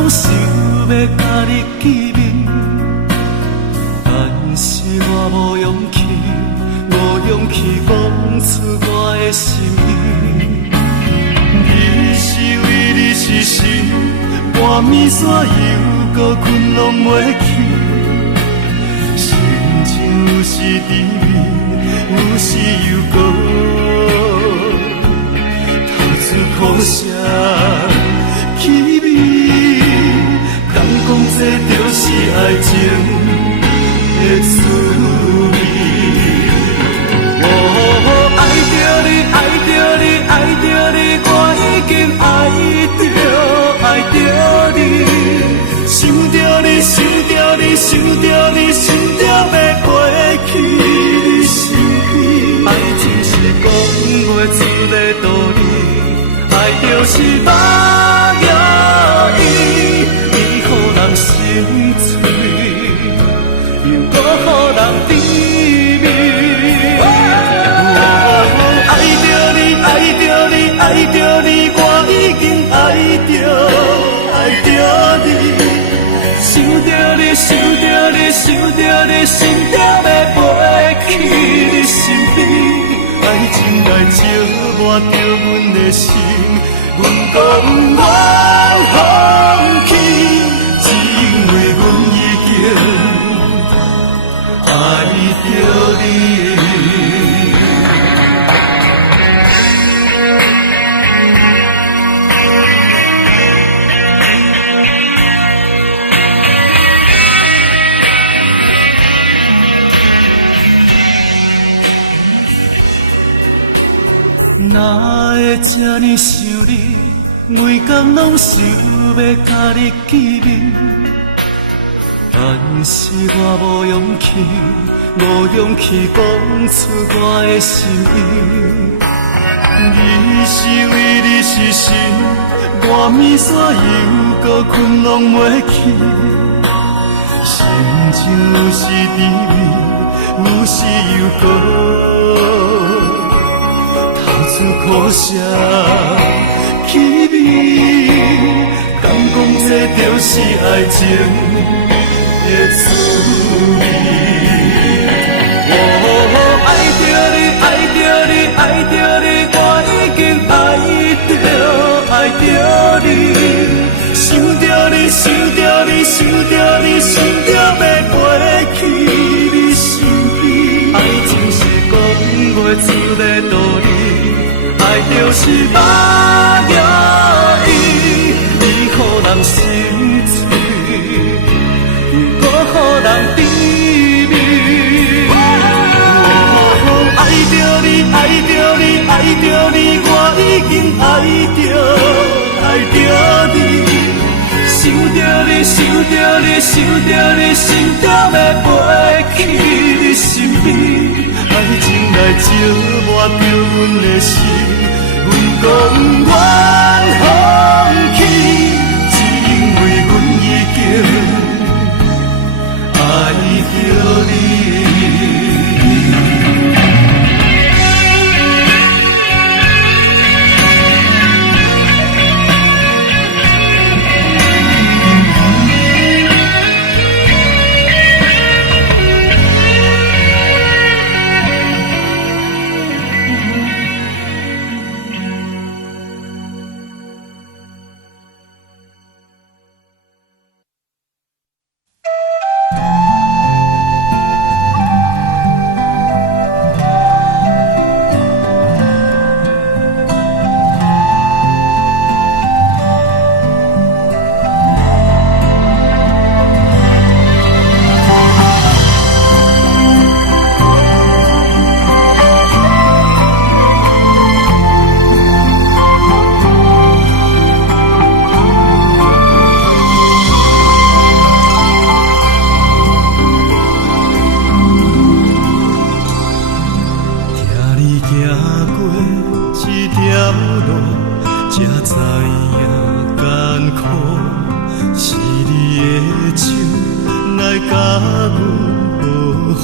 拢想要甲你见面，但是我无勇气，无勇气讲出我的心意。你是为你是神，半暝山犹搁困拢袂去，心情有时甜蜜，有时又搁透出苦涩气味。敢讲这就是爱情的滋味？哦，爱着你，爱着你，爱着你，我已经爱着你，想着你，想着你，想着你，想着要过去你身边。爱情是讲袂出的道理，爱就是目影伊，伊予人心碎，又搁予人甜蜜。爱着你，爱着你，爱着你，我已经爱着你，想着你，想着你，想着你，想着要飞去你身边。爱情来照抹着阮的心，阮讲我放弃，只因为阮已经爱着你。哪会这呢想你，每天拢想要甲你见面，但是我无勇气，无勇气讲出我的心意。你是为你是神，半暝山犹搁困拢袂去，心情有时甜蜜，有时又搁苦涩气味，敢讲这就是爱情的滋味？哦，爱着你，爱着你，爱着你，我已经爱着你，想着你，想着你，想着你，想着要飞去你身边。爱情是讲袂出的道理，爱就是目影伊，伊予人心碎，又搁予人甜蜜。爱着你，爱着你，爱着你，我已经爱着你，想着你，想着你，想着你，想着要飞去你身边。爱情来照抹着阮的心，阮讲我放弃，只因为阮已经爱着你。来甲阮保护。